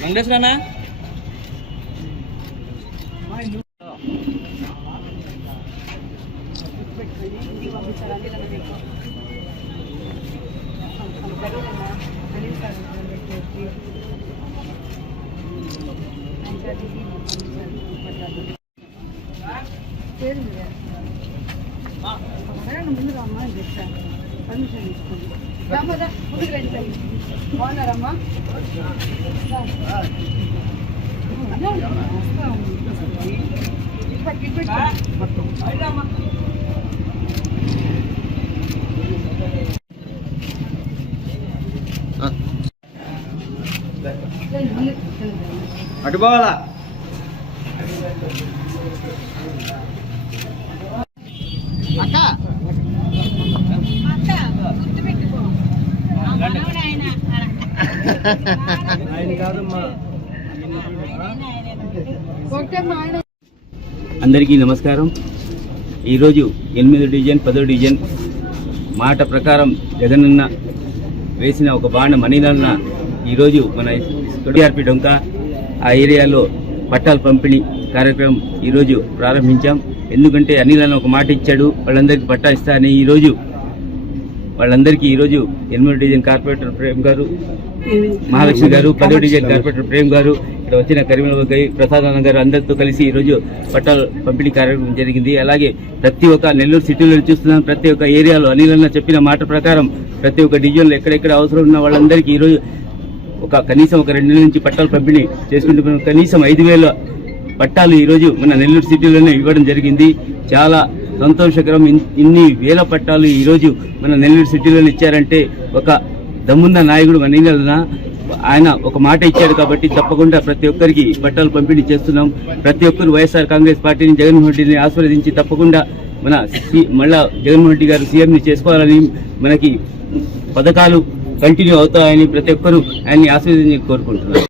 వెంకటేశ్వరనా ముందు రామ్మా అని చెప్తాను పర్మిషన్ తీసుకోండి ముందుకు రండి బాగున్నారమ్మా అటు పోవాలా అక్క అందరికీ నమస్కారం. ఈరోజు 8వ డివిజన్ 10వ డివిజన్ మాట ప్రకారం జగనన్న వేసిన ఒక బాండ మనీలన్న ఈరోజు మన టీఆర్పీ డొంక ఆ ఏరియాలో పట్టాల పంపిణీ కార్యక్రమం ఈరోజు ప్రారంభించాం. ఎందుకంటే అనిల్ ఒక మాట ఇచ్చాడు, వాళ్ళందరికీ పట్టా ఇస్తా అని. వాళ్ళందరికీ ఈరోజు 8వ డివిజన్ కార్పొరేటర్ ప్రేమ్ గారు, మహాలక్ష్మి గారు, 10వ డివిజన్ కార్పొరేటర్ ప్రేమ్ గారు, ఇక్కడ వచ్చిన కరీంనగర్ ప్రసాద్ గారు అందరితో కలిసి ఈరోజు పట్టాల పంపిణీ కార్యక్రమం జరిగింది. అలాగే ప్రతి ఒక్క నెల్లూరు సిటీలో చూస్తున్నాం, ప్రతి ఒక్క ఏరియాలో అనిల్ చెప్పిన మాట ప్రకారం ప్రతి ఒక్క డివిజన్లో ఎక్కడెక్కడ అవసరం ఉన్న వాళ్ళందరికీ ఈరోజు కనీసం ఒక 2 నెలల నుంచి పట్టాలు పంపిణీ చేసుకుంటున్నాం. కనీసం 5,000 పట్టాలు ఈరోజు మన నెల్లూరు సిటీలోనే ఇవ్వడం జరిగింది. చాలా సంతోషకరం. ఇన్ని వేల పట్టాలు ఈరోజు మన నెల్లూరు సిటీలోనే ఇచ్చారంటే ఒక దమ్మున్న నాయకుడు మన ఆయన ఒక మాట ఇచ్చాడు కాబట్టి తప్పకుండా ప్రతి ఒక్కరికి పట్టాలు పంపిణీ చేస్తున్నాం. ప్రతి ఒక్కరు వైఎస్ఆర్ కాంగ్రెస్ పార్టీని, జగన్మోహన్ రెడ్డిని ఆశీర్వదించి తప్పకుండా మళ్ళా జగన్మోహన్ రెడ్డి గారు సీఎంని చేసుకోవాలని, మనకి పథకాలు కంటిన్యూ అవుతాయని ప్రతి ఒక్కరూ ఆయన్ని ఆశీర్వదించి కోరుకుంటున్నారు.